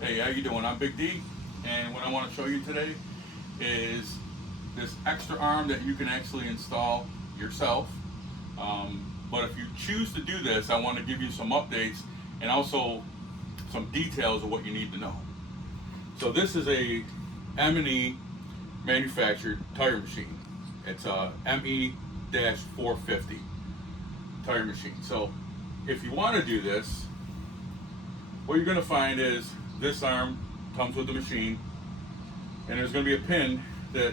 Hey, how you doing? I'm Big D, and what I want to show you today is this extra arm that you can actually install yourself. But if you choose to do this, I want to give you some updates and also some details of what you need to know. So this is a M&E manufactured tire machine. It's a ME-450 tire machine. So if you want to do this, what you're going to find is this arm comes with the machine, and there's going to be a pin that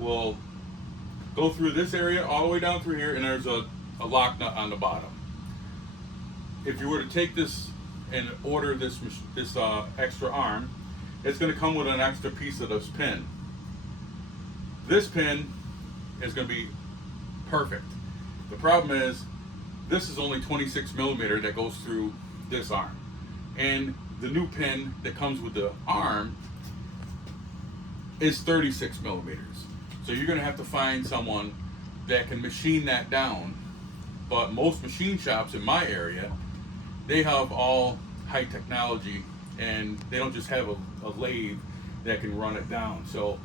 will go through this area all the way down through here, and there's a lock nut on the bottom. If you were to take this and order this extra arm, it's going to come with an extra piece of this pin. This pin is going to be perfect. The problem is this is only 26 millimeter that goes through this arm, and the new pin that comes with the arm is 36 millimeters. So you're going to have to find someone that can machine that down. But most machine shops in my area, they have all high technology, and they don't just have a lathe that can run it down. So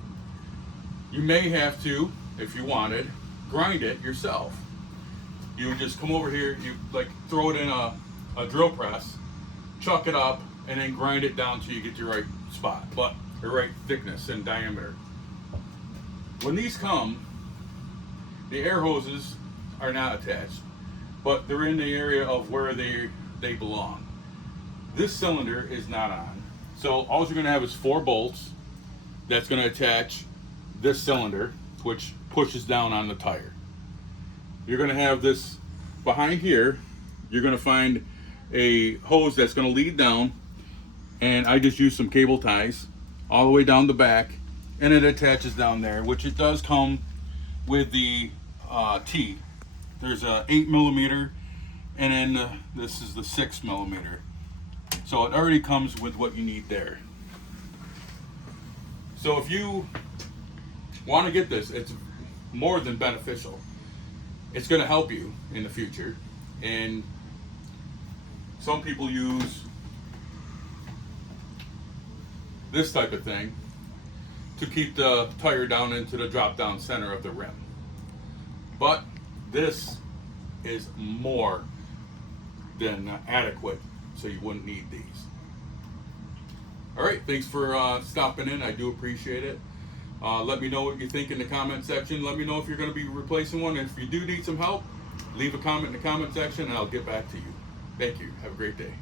you may have to, if you wanted, grind it yourself. You would just come over here, you like throw it in a drill press, chuck it up, and then grind it down till you get your right spot, but the right thickness and diameter. When these come, the air hoses are not attached, but they're in the area of where they belong. This cylinder is not on, so all you're going to have is 4 bolts that's going to attach this cylinder, which pushes down on the tire. You're going to have this behind here. You're going to find a hose that's going to lead down, and I just use some cable ties all the way down the back, and it attaches down there, which it does come with the T. There's a 8 millimeter, and then this is the 6 millimeter. So it already comes with what you need there. So if you want to get this, it's more than beneficial. It's going to help you in the future. And some people use this type of thing to keep the tire down into the drop down center of the rim. But this is more than adequate, so you wouldn't need these. All right, thanks for stopping in. I do appreciate it. Let me know what you think in the comment section. Let me know if you're going to be replacing one. And if you do need some help, leave a comment in the comment section and I'll get back to you. Thank you. Have a great day.